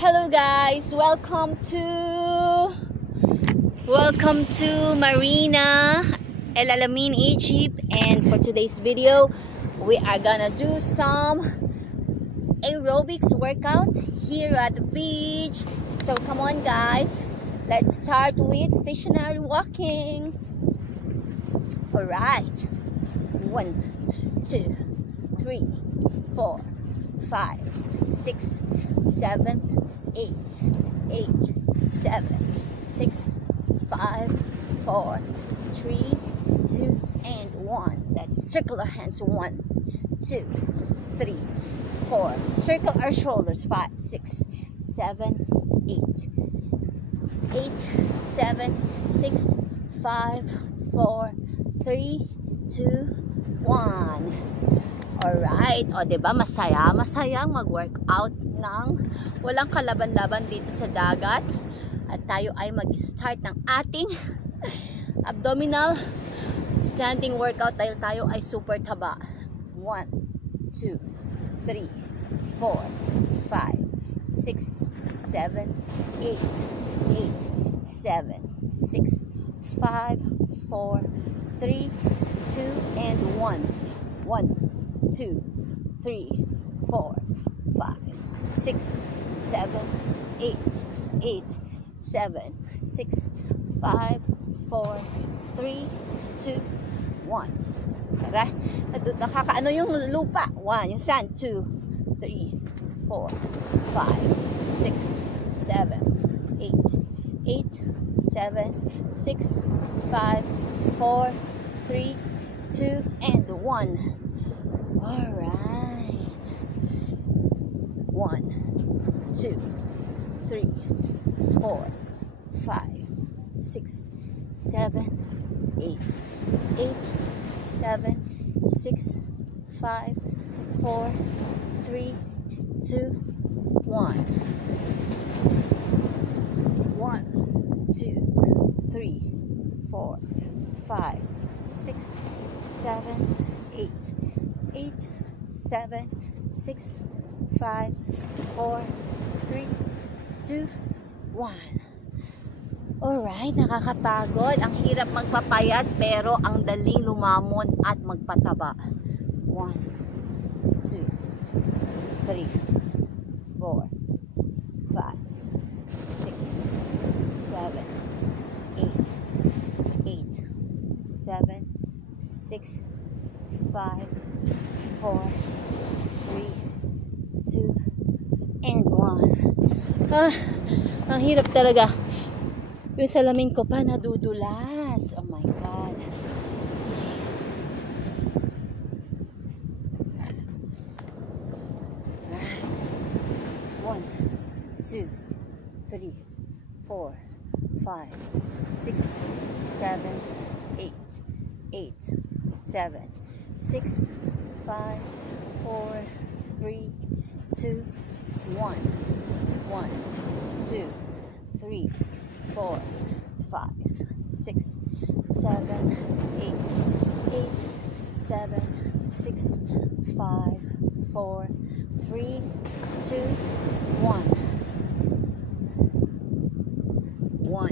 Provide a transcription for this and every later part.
Hello guys, welcome to Marina El Alamein, Egypt, and for today's video we are gonna do some aerobics workout here at the beach. So come on guys, let's start with stationary walking. All right, 1 2 3 4 5 6 7 8 7 6 5 4 3 2 and 1. Let's circle our hands. 1 2 3 4. Circle our shoulders. 5 6 7 8 7 6 5 4 3 2 1. Alright, o diba masaya mag-workout ng walang kalaban-laban dito sa dagat. At tayo ay mag-start ng ating abdominal standing workout dahil tayo ay super taba. 1 2 3 4 5 6 7 8 7 6 5 4 3 2 and 1. 1 2 3 4 5 6 7 8 7 6 5 4 3 2 1. Tara, nakakaano yung lupa. 1, yung sand. 2 3 4 5 6 7 8 7 6 5 4 3 2 and 1. All right. 1 2 3 4 5 6 7 8 7 6 5 4 3 2 1. 1 2 3 4 5 6 7 8 7 6 5 4 3 2 1. Alright, nakakapagod. Ang hirap magpapayat pero ang daling lumamon at magpataba. 1 2 3 4 5 6 7 8 7 6 5 4 3 2 and 1. Ang hirap talaga. Yung salamin ko pa nadudulas. Oh my God. 1 2 3 4 5 6 7 8 7 6 5 4 3 2 1. 1 2 3 4 5 6 7 8 7 6 5 4 3 2 1. 1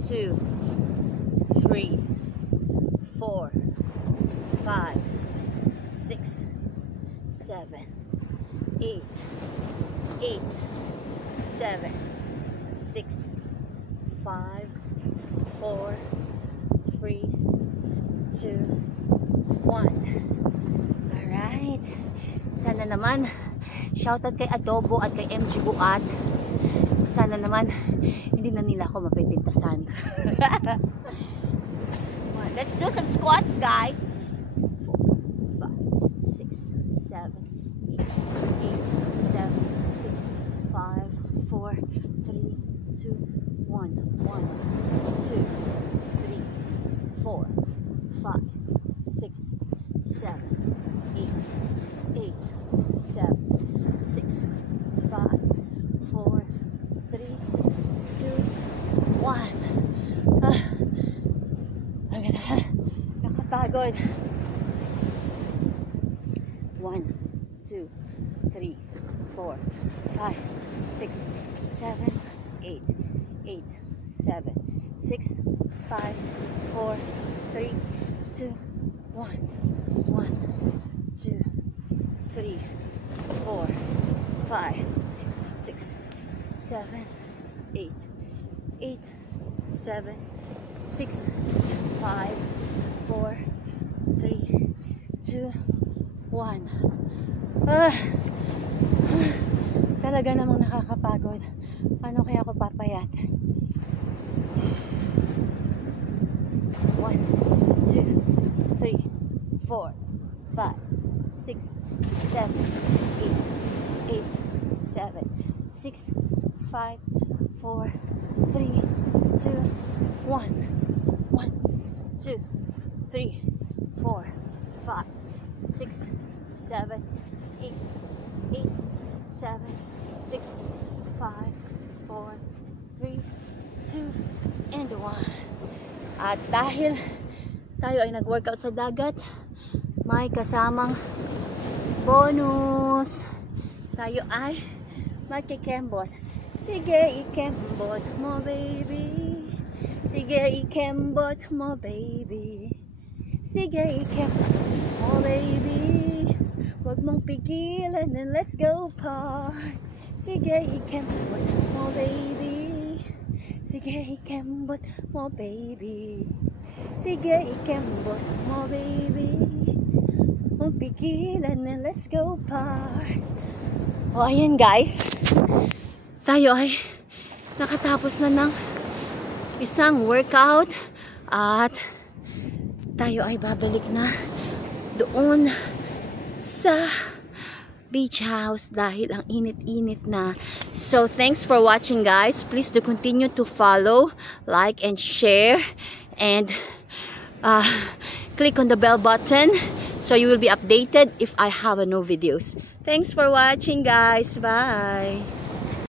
2 3 4 5 6 7 8 7 6 5 4 3 2 1. Alright, sana naman shoutout kay Adobo at kay MG Buat. Sana naman hindi na nila ako mapipintasan. Let's do some squats guys. 4 5 6 7 8 7 6 5 4 3 2 1. 1 2 3 4 5 6 7 8 7 6 5 4 3 2 1. Nakapagod. 1 2 3 4 5 6, 7, 8, 8, 7, 6, 5, 4, 3, 2, 1, 1, 2, 3, 4, 5, 6, 7, 8, 8, 7, 6, 5, 4, 3, 2, 1. Talaga namang nakakapagod. Paano kaya ako papayat? 1, 2, 3, 4, 5, 6, 7, 8, 8, 7, 6, 5, 4, 3, 2, 1, 1, 2, 3, 4, 5, 6, 7, 8, 8, 7, 6, 5, 4, 3, 2, and 1. At dahil tayo ay nag-workout sa dagat, may kasamang bonus. Tayo ay magkikembot. Sige, ikembot mo, baby. Sige, ikembot mo, baby. Sige, ikembot mo, baby. Huwag mong pigilan and let's go park. Sige, ikembot mo, baby. Sige, ikembot mo, baby. Sige, ikembot mo, baby. Huwag mong pigilan and let's go park. O, ayan guys. Tayo ay nakatapos na ng isang workout at tayo ay babalik na doon sa beach house dahil ang init-init na. So thanks for watching guys. Please do continue to follow, like and share, and click on the bell button so you will be updated if I have new videos. Thanks for watching guys. Bye.